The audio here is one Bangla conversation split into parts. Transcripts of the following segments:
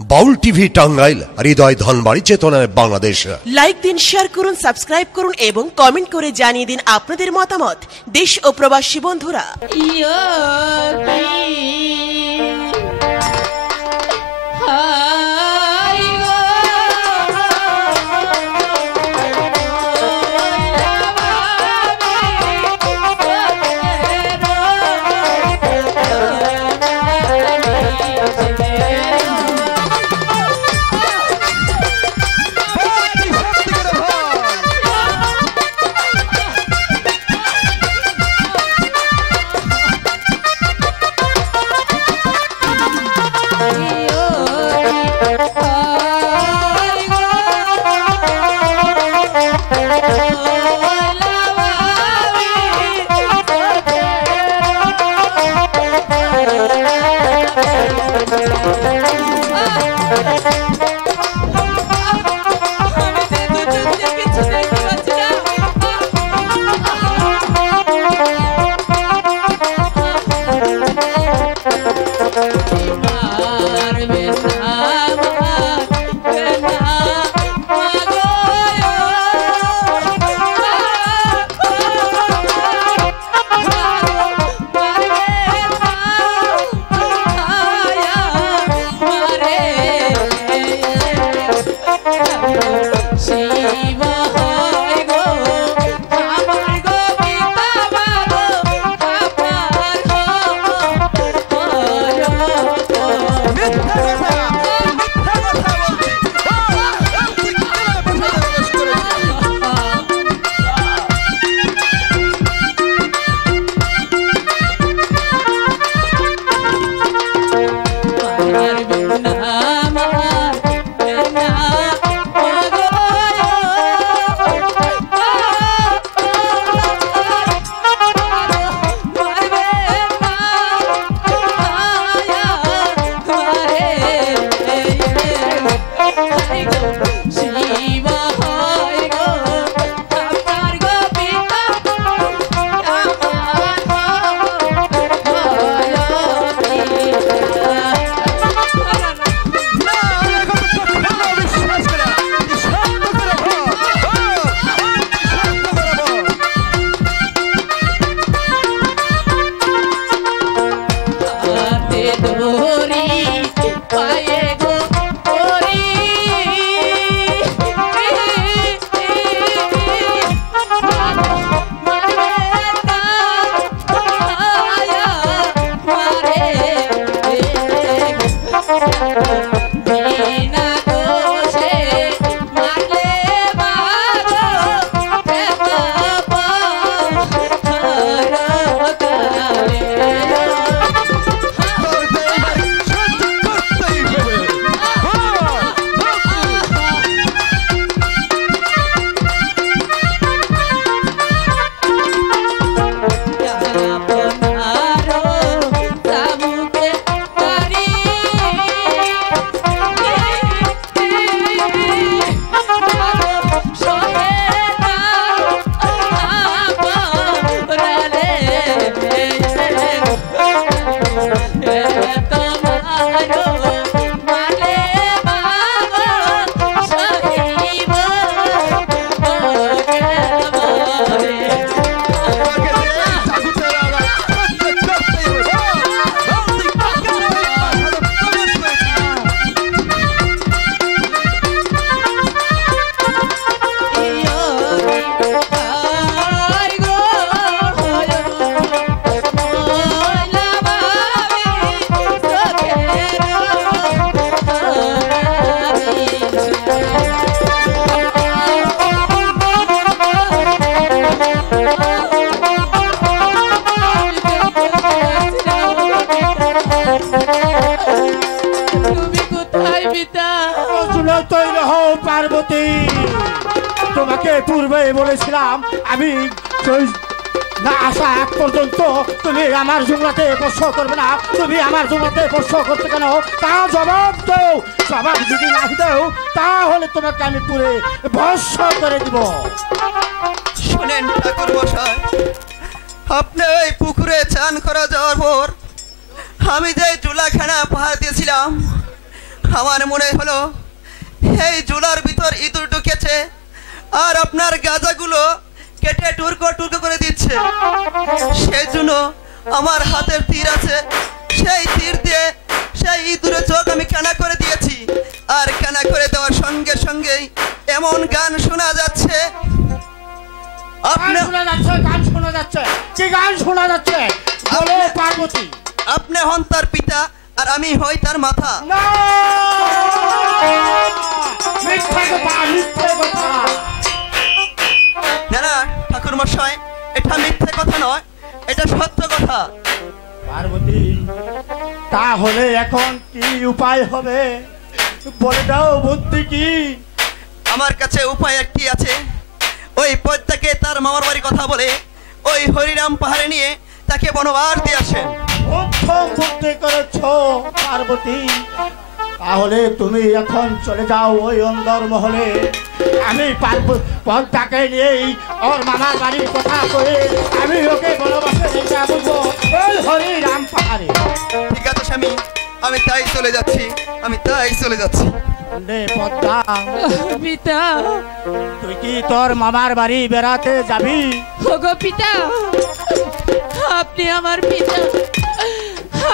বাউল টিভি টাঙ্গাইল, হৃদয় ধনবাড়ি, চেতনায় বাংলাদেশ। লাইক দিন, শেয়ার করুন, সাবস্ক্রাইব করুন এবং কমেন্ট করে জানিয়ে দিন আপনাদের মতামত। দেশ ও প্রবাসী বন্ধুরা, পার্বতী, তোমাকে পূর্বে বলেছিলাম আমি না আসা এক পর্যন্ত তুমি আমার জুমরাতে স্পর্শ করবে না। তুমি আমার জুমরাতে স্পর্শ করতে কেন তা জবাব দাও। জবাব যদি না দাও তাহলে তোমাকে আমি পুরে ভস্ম করে দিব। শুনেন ঠাকুর মশাই, আপনি ওই পুকুরে চান করা যাওয়ার পর আমি যে চুলাখানা পাহাড় দিয়েছিলাম, আমার মনে হলো এই জুলার ভিতর ইঁদুর ঢুকেছে আর আপনার গাঁজাগুলো কেটে টুরকো টুরকো করে দিচ্ছে। সেই জন্য আমার হাতের তীর আছে, সেই তীর দিয়ে সেই ইঁদুরের চোখ আমি কানা করে দিয়েছি। আর কানা করে দেওয়ার সঙ্গে সঙ্গেই এমন গান শোনা যাচ্ছে। গান শোনা যাচ্ছে, কি গান শোনা যাচ্ছে বলো পার্বতী? আপনি হন তার পিতা আর আমি হই তার মাথা। না, মিথ্যা কথা, মিথ্যা কথা। না না ঠাকুর মশাই, এটা মিথ্যে কথা নয়, এটা সত্য কথা। পার্বতী, তাহলে এখন কি উপায় হবে বলে দাও, বুদ্ধি কি? আমার কাছে উপায় একটি আছে। ওই পদ্মাকে তার মামার বাড়ি কথা বলে ওই হরিরাম পাহাড়ে নিয়ে তাকে বনবাস দিয়ে আসেন। উত্তম বুদ্ধি করেছ পার্বতী। তাহলে তুমি এখন চলে যাও ওই অন্দর মহলে, আমি পদ্মাকে নিয়েই ওর মামার বাড়ির কথা কয়ে আমি ওকে বনবাসে রেখে আসবো ওই হরিরাম পাহাড়ে। ঠিক আছে স্বামী, আমি তাই চলে যাচ্ছি, আমি তাই চলে যাচ্ছি। পদ্মা, পিতা, তুই কি তোর মামার বাড়ি বেড়াতে যাবি? ওগো পিতা, আপনি আমার পিতা,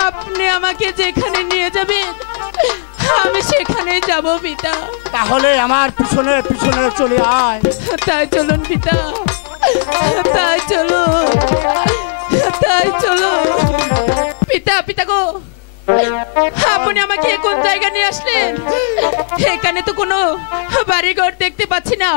আপনি আমাকে যেখানে নিয়ে যাবেন আমি সেখানে যাব পিতা। তাহলে আমার পিছনে পিছনে চলে আয়। তাই চলুন পিতা, তাই চলুন, তাই চলুন। পিতা, পিতা গো, আপনি আমাকে কোন জায়গা নিয়ে আসলেন? এখানে তো কোনো বাড়িঘর দেখতে পাচ্ছি না,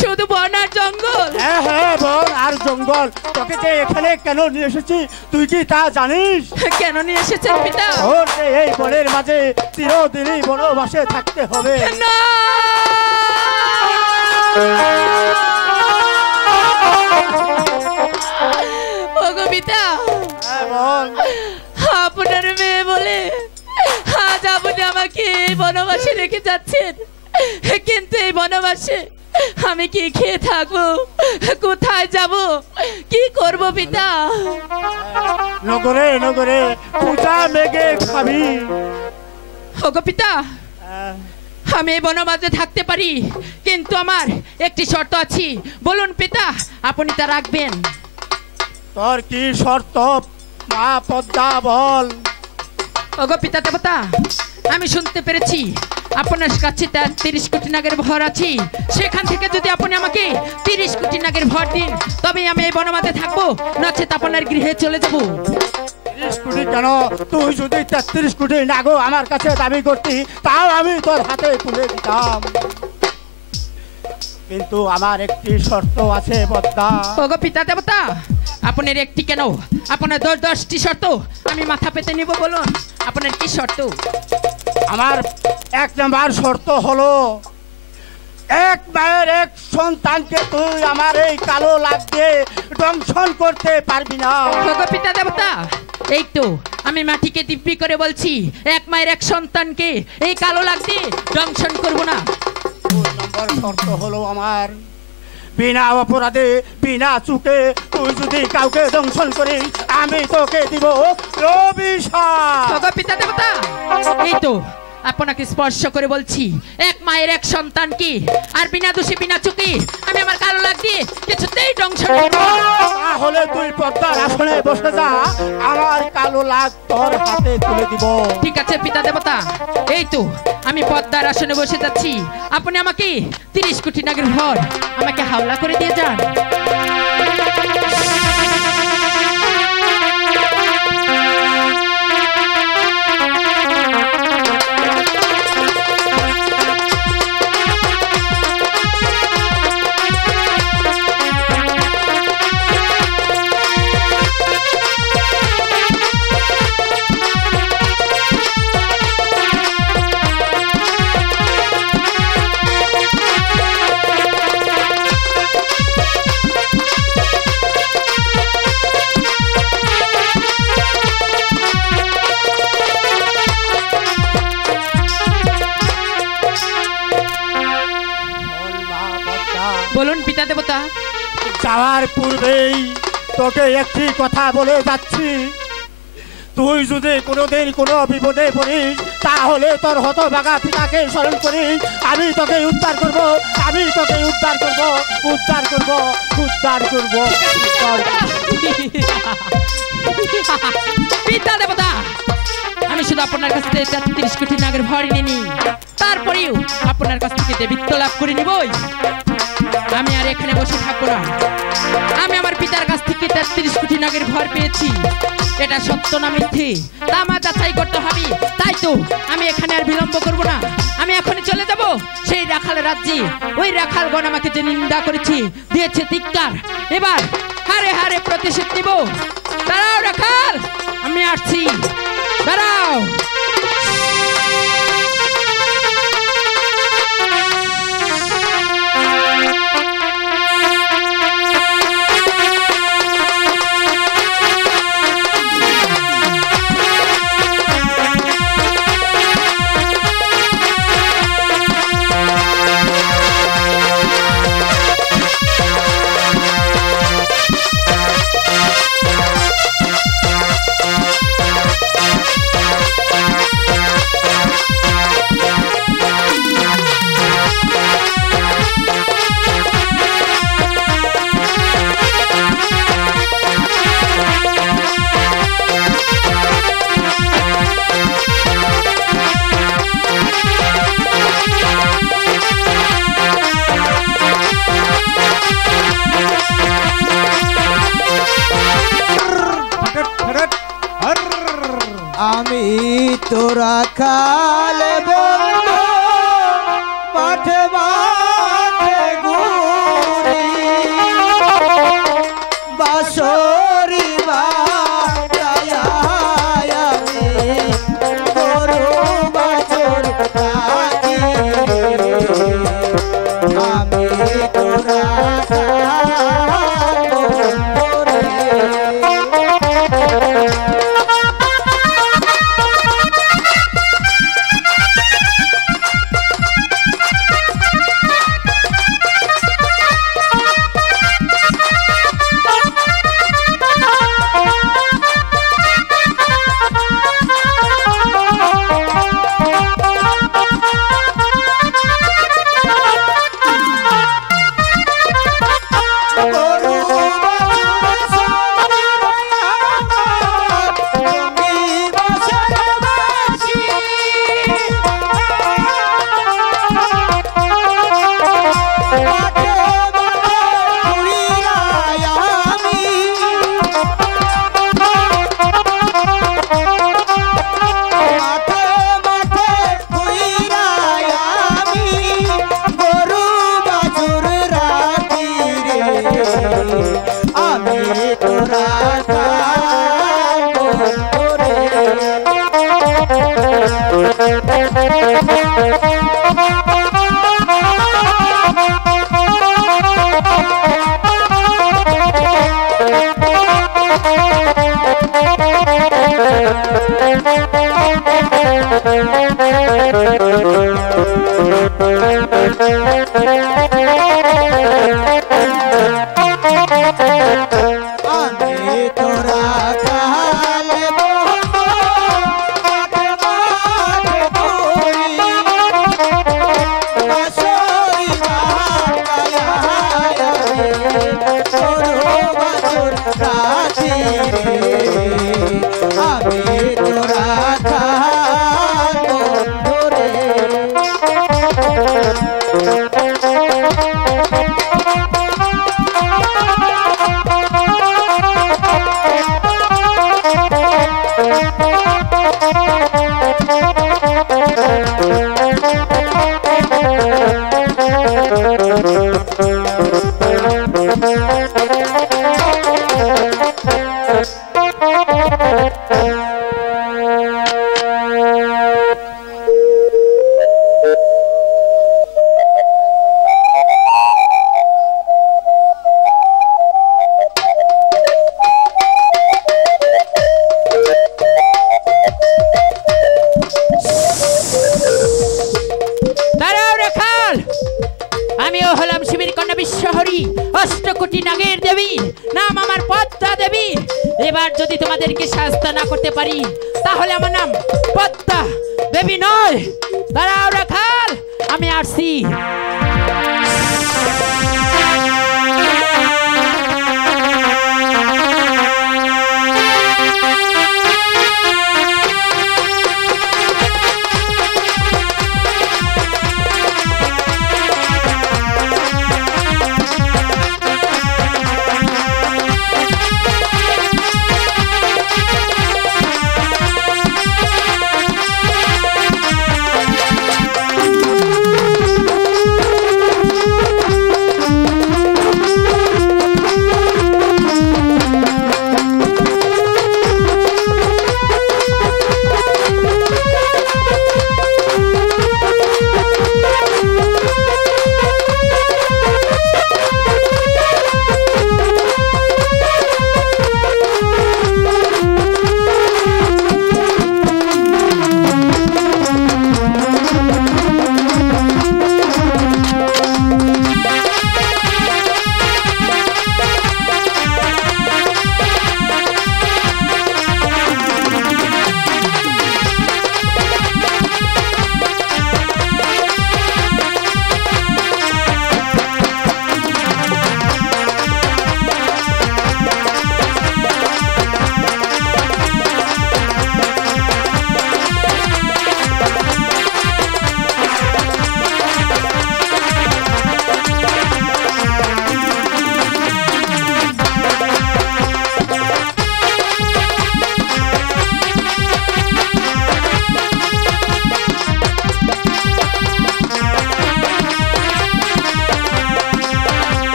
শুধু বন আর জঙ্গল। হ্যাঁ হ্যাঁ, বন আর জঙ্গল। তোকে যে এখানে কেন নিয়ে এসেছি তুই কি তা জানিস? কেন নিয়ে এসেছেন পিতা? ওর যে এই বনের মাঝে চিরদিনই বনবাসে থাকতে হবে। না, ওগো পিতা, হ্যাঁ বল। আপনার মেয়ে বলে আজ আপনি আমাকে এই বনবাসে রেখে যাচ্ছেন, কিন্তু এই বনবাসে আমি কি খেয়ে থাকবো, কোথায় যাব, কি করব পিতা? নগরে নগরে পূজা মেঘে খাবি। ওগো পিতা, আমি এই বনবাসে থাকতে পারি, কিন্তু আমার একটি শর্ত আছে। বলুন পিতা, আপনি তা রাখবেন? তোর কি শর্ত মা পদ্মা, বল। ওগো পিতা দেবতা, আমি শুনতে পেরেছি আপনার কাছে 30 কোটি নাগের ভর আছে। সেখান থেকে যদি আপনি আমাকে 30 কোটি নাগের ভর দিন, তবে আমি এই বনমাতে থাকবো, নচেত আপনার গৃহে চলে যাব। 30 কোটি কেন? তুই যদি 33 কোটি নাগো আমার কাছে দাবি করতি, তাও আমি তোর হাতে তুলে দিতাম। কিন্তু আমার একটি শর্ত আছে পদ্মা। ওগো পিতা দেবতা, আপনার একটি কেন, আপনার 10টি শর্ত আমি মাথা পেতে নিব। বলুন আপনার কি শর্ত? আমার 1 নম্বর শর্ত হলো, এক মায়ের এক সন্তানকে তুই আমার এই কালো লাগ দিয়ে দংশন করতে পারবি না। ওগো পিতা দেবতা, এই তো আমি মাটিকে দিব্যি করে বলছি, এক মায়ের এক সন্তানকে এই কালো লাগ দিয়ে দংশন করব না। 2 নম্বর শর্ত হলো আমার, বিনা অপরাধে বিনা চুকে তুই যদি কাউকে দংশন করিস আমি তোকে দিব অভিশাপ। ওগো পিতা দেবতা, এই তো আপনাকে স্পর্শ করে বলছি, এক মায়ের এক সন্তানকে আর বিনা দোষে বিনা চুকে আমি আমার কালো লাগ দিয়ে কিছুতেই দংশন করব না। তাহলে তুই পদ্মার আসনে বসে যা, আমার কালো লাগ তোর হাতে তুলে দিব। ঠিক আছে পিতা দেবতা, এই তো আমি পদ্মার আসনে বসে যাচ্ছি, আপনি আমাকে 30 কোটি নাগের ভর আমাকে হাওলা করে দিয়ে যান। বলুন পিতা দেবতা। যাওয়ার পূর্বেই তোকে একটি কথা বলে যাচ্ছি, তুই যদি কোনোদিন কোনো বিপদে পড়িস তাহলে তোর হতভাগা পিতাকে স্মরণ করি, আমি তোকে উদ্ধার করব, আমি তোকে উদ্ধার করব, উদ্ধার করব, উদ্ধার করব। পিতা দেবতা, আমি শুধু আপনার কাছ থেকে ৩৩ কোটি নাগের ভর নিনি, তারপরেও আপনার কাছ থেকে দেবীত্ব লাভ করে নিবই। আমি আর এখানে বসে থাকবো না। আমি আমার পিতার কাছ থেকে ৩৩ কোটি নাগের ভর পেয়েছি, এটা সত্য না মিথ্যে তা আমার যাচাই করতে হবে। তাই তো আমি এখানে আর বিলম্ব করব না, আমি এখনই চলে যাব সেই রাখাল রাজ্যে। ওই রাখালগণ আমাকে যে নিন্দা করেছে, দিয়েছে ধিক্কার, এবার হারে হারে প্রতিশোধ নিব। দাঁড়াও রাখাল, আমি আসছি, দাঁড়াও। আমি তোরা কালে বলবো মাঠে মাঠে ঘুরি, বাঁশরি বাজায় আমি গরু বাছুর রাখি, আমি তোরা দেবী নয়, দাঁড়াও রাখাল, আমি আসছি।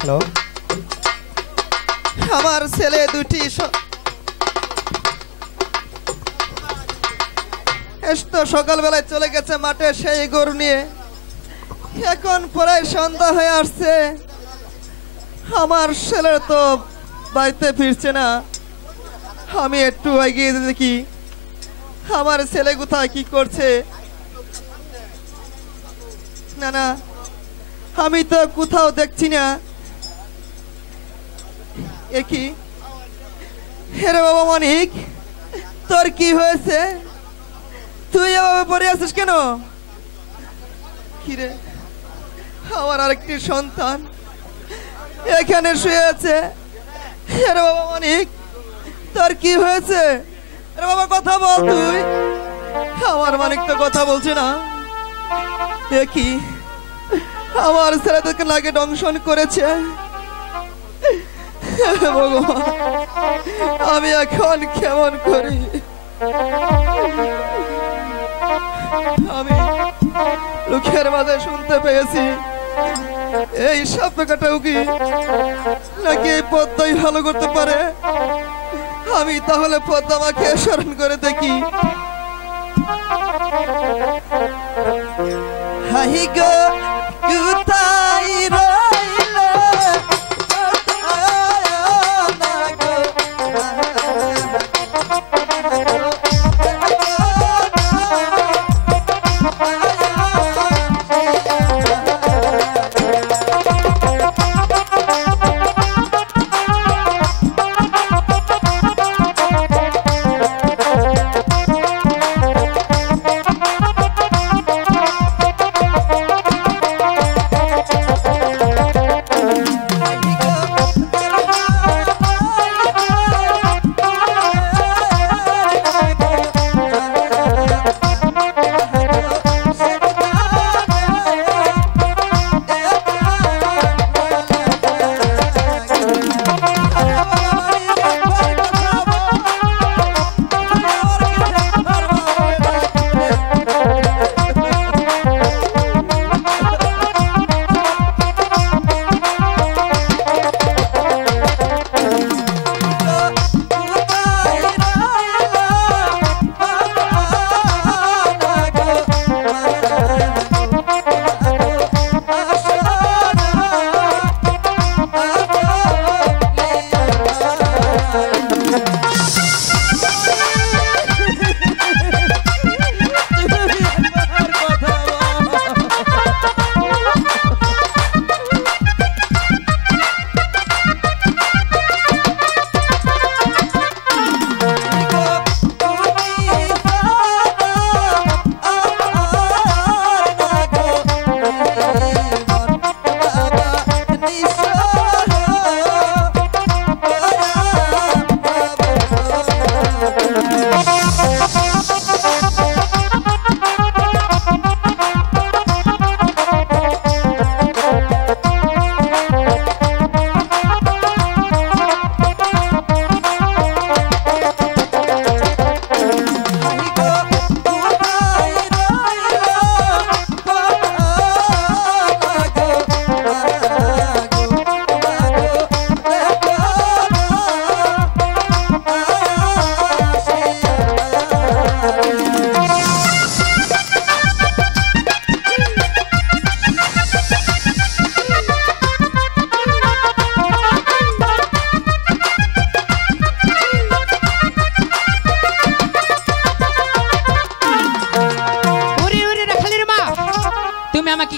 হ্যালো, আমার ছেলে দুটি তো সকালবেলায় চলে গেছে মাঠে সেই গরু নিয়ে। এখন প্রায় সন্ধ্যা হয়ে আসছে, আমার ছেলে তো বাড়িতে ফিরছে না। আমি একটু এগিয়ে দেখি আমার ছেলে কোথায় কি করছে। না না, আমি তো কোথাও দেখছি না। কি হেরে বাবা মানিক, তোর কি হয়েছে? তুই এভাবে পড়ে আছিস কেন? কিরে, আমার আরেকটি সন্তান এখানে শুয়ে আছে। হেরে বাবা মানিক, তোর কি হয়েছে? আরে বাবা কথা বল তুই। আমার মানিক তো কথা বলছে না। কি আমার ছেলেদেরকে লাগে দংশন করেছে। ভগবান, আমি এখন কেমন করি? আমি লোকের মাঝে শুনতে পেয়েছি এই সাপে কাটা উকি নাকি এই পদ্মাই ভালো করতে পারে। আমি তাহলে পদ্মা মাকে স্মরণ করে দেখি। হাই গো কোথায় রইলে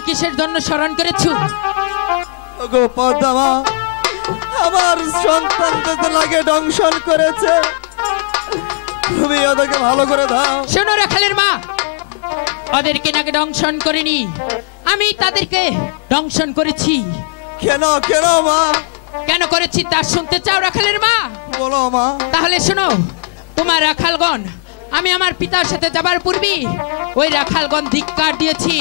কিসের জন্য স্মরণ করেছো? ওগো পদ্মা মা, আমার সন্তানকে লাগে দংশন করেছে, তুমি ওদেরকে ভালো করে দাও। শোনো রাখালের মা, ওদেরকে নাকি দংশন করিনি, আমি তাদেরকে দংশন করেছি। কেন কেন মা? কেন করেছি তা শুনতে চাও রাখালের মা? বলো মা। তাহলে শোনো, তোমার রাখালগণ, আমি আমার পিতার সাথে যাবার পূর্বে ওই রাখালগণ ধিক্কার দিয়েছি,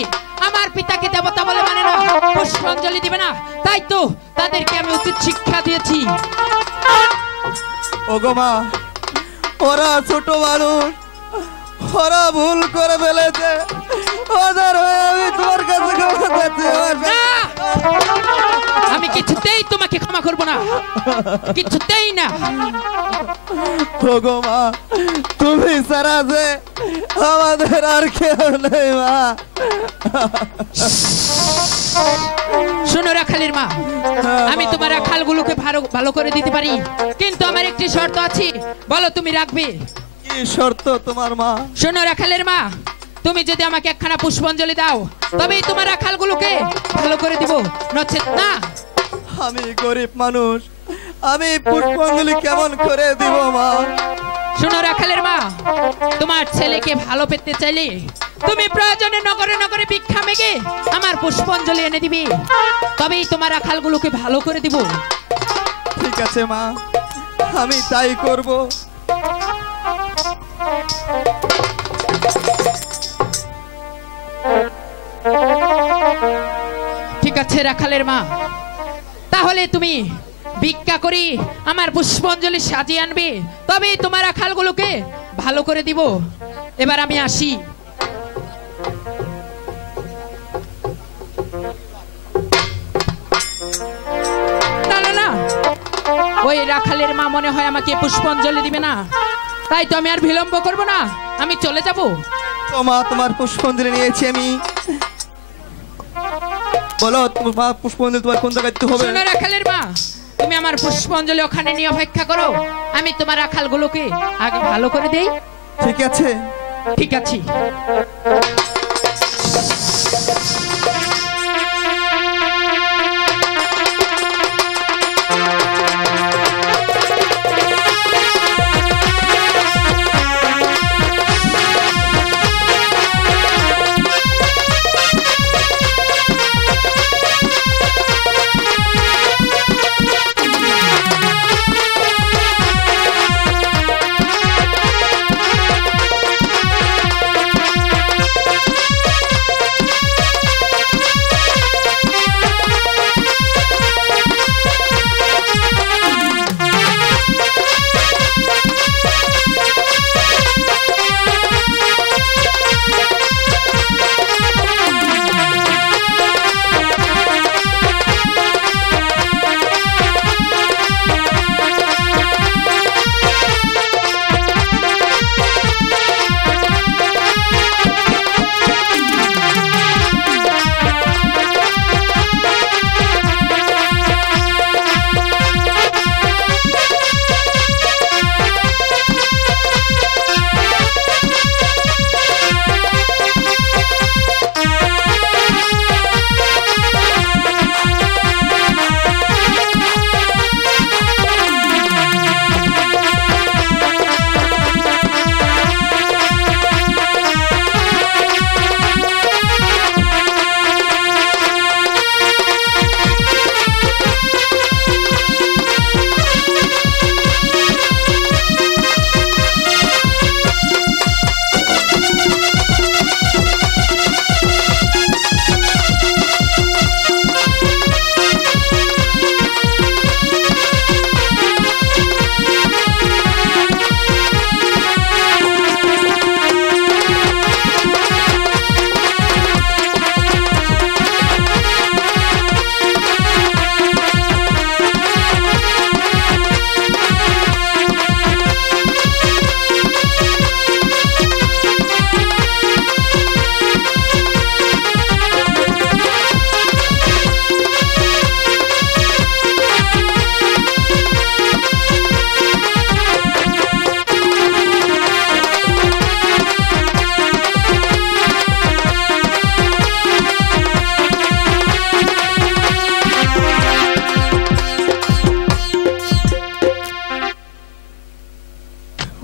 আমার পিতাকে দেবতা বলে মানে না, পুষ্পাঞ্জলি দিবে না, তাই তো তাদেরকে আমি উচিত শিক্ষা দিয়েছি। ওগো মা, ওরা ছোট মানুষ, ওরা ভুল করে ফেলেছে, ওদের হয়ে আমি তোমার কাছে ক্ষমা চাচ্ছি। না! আমি কিছুতেই তোমাকে ক্ষমা করব না, কিছুতেই না। ওগো মা, তুমি ছাড়া যে আমাদের আর কেউ নেই মা। শোনো রাখালের মা, আমি তোমার রাখালগুলোকে ভালো করে দিতে পারি, কিন্তু আমার একটি শর্ত আছে, বলো তুমি রাখবে? কি শর্ত তোমার মা? শোনো রাখালের মা, তুমি যদি আমাকে একখানা পুষ্পাঞ্জলি দাও তবেই তোমার রাখালগুলোকে ভালো করে দিব, নচেত না। আমি গরিব মানুষ, আমি পুষ্পাঞ্জলি কেমন করে দিব মা? শোনো রাখালের মা, তোমার ছেলেকে ভালো পেতে চাইলে তুমি প্রয়োজনে নগরে নগরে ভিক্ষা মেগে আমার পুষ্পাঞ্জলি এনে দিবি, তবেই তোমার রাখালগুলোকে ভালো করে দিব। ঠিক আছে মা, আমি তাই করব। ঠিক আছে রাখালের মা, তাহলে তুমি ভিক্ষা করি আমার পুষ্পাঞ্জলি সাজিয়ে আনবে, তবেই তোমার রাখালগুলোকে ভালো করে দিব। এবার আমি আসি। না না না, ওই রাখালের মা মনে হয় আমাকে পুষ্পাঞ্জলি দিবে না, তাই তো আমি আর বিলম্ব করব না, আমি চলে যাব। তো মা, তোমার পুষ্পাঞ্জলি নিয়েছি আমি। বলো তোমার পুষ্পাঞ্জলি তোমার কোন জায়গায় দিতে হবে? শোনো রাখালের মা, তুমি আমার পুষ্পাঞ্জলি ওখানে নিয়ে অপেক্ষা করো, আমি তোমার রাখালগুলোকে আগে ভালো করে দেই। ঠিক আছে। ঠিক আছে।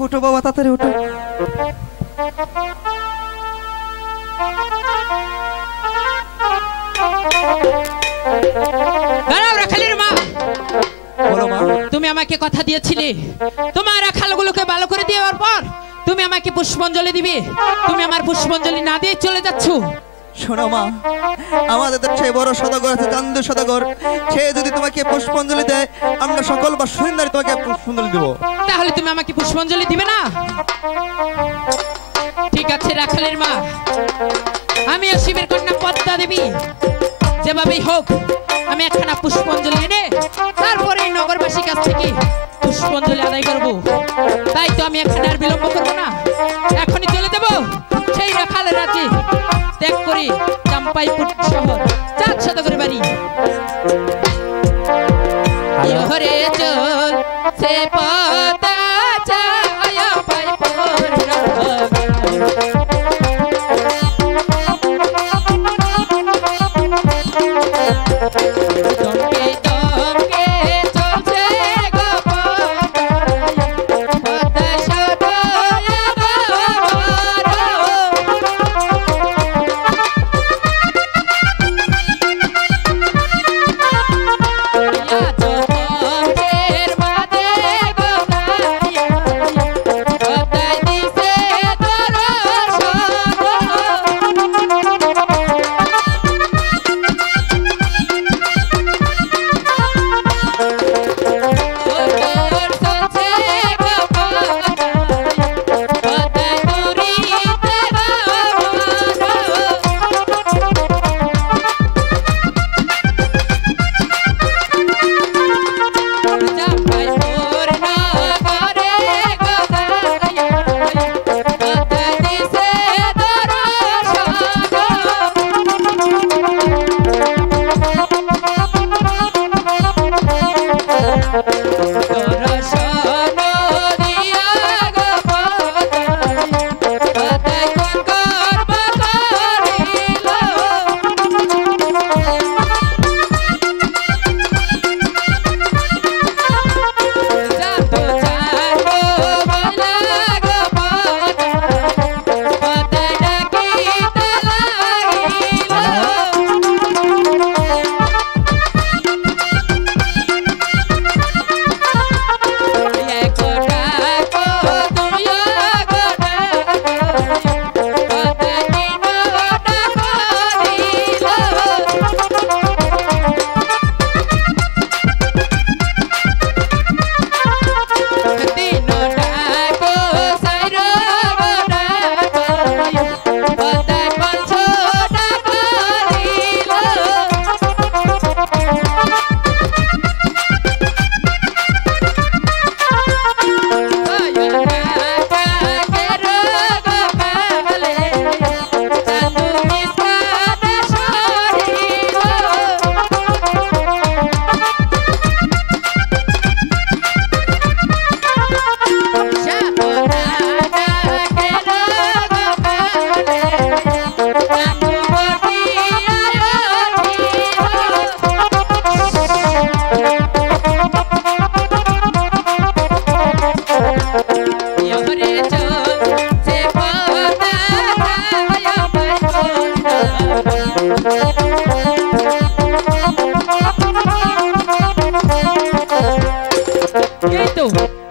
ওঠো বাবা, তাড়াতাড়ি ওঠো। দাঁড়াও রাখালের মা, বলো মা। তুমি তুমি আমাকে কথা দিয়েছিলে তোমার রাখালগুলোকে ভালো করে দেওয়ার পর তুমি আমাকে পুষ্পাঞ্জলি দিবে, তুমি আমার পুষ্পাঞ্জলি না দিয়ে চলে যাচ্ছ। শোনো মা, আমাদের দেশে বড় সদাগর আছে চান্দু সদাগর, সে যদি তোমাকে পুষ্পাঞ্জলি দেয় আমরা সকল বা সুন্দরী তোমাকে পুষ্পাঞ্জলি দেব। তাহলে তুমি আমাকে পুষ্পাঞ্জলি দিবে না? ঠিক আছে রাখালের মা, আমি শিবের কন্যা পদ্মা দেবী যেভাবেই হোক আমি একখানা পুষ্পাঞ্জলি এনে তারপরে এই নগরবাসীর কাছ থেকে পুষ্পাঞ্জলি আদায় করব। তাই তো আমি এখানে আর বিলম্ব করবো না, এখনই চলে যাব সেই রাখালের রাজ্যে, ত্যাগ করে চাম্পাইপুর শহর চাঁদ সদাগরের বাড়ি। হরে চল সে পদ্মা চাম্পাইপুর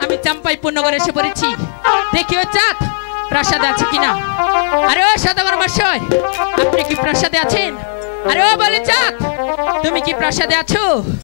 আমি চাম্পাইপুর নগরে এসে পড়েছি, দেখিও চাঁদ প্রাসাদে আছে কিনা। আরে ও সদাগর মশাই, আপনি কি প্রাসাদে আছেন? আরে ও বলে চাঁদ, তুমি কি প্রাসাদে আছো?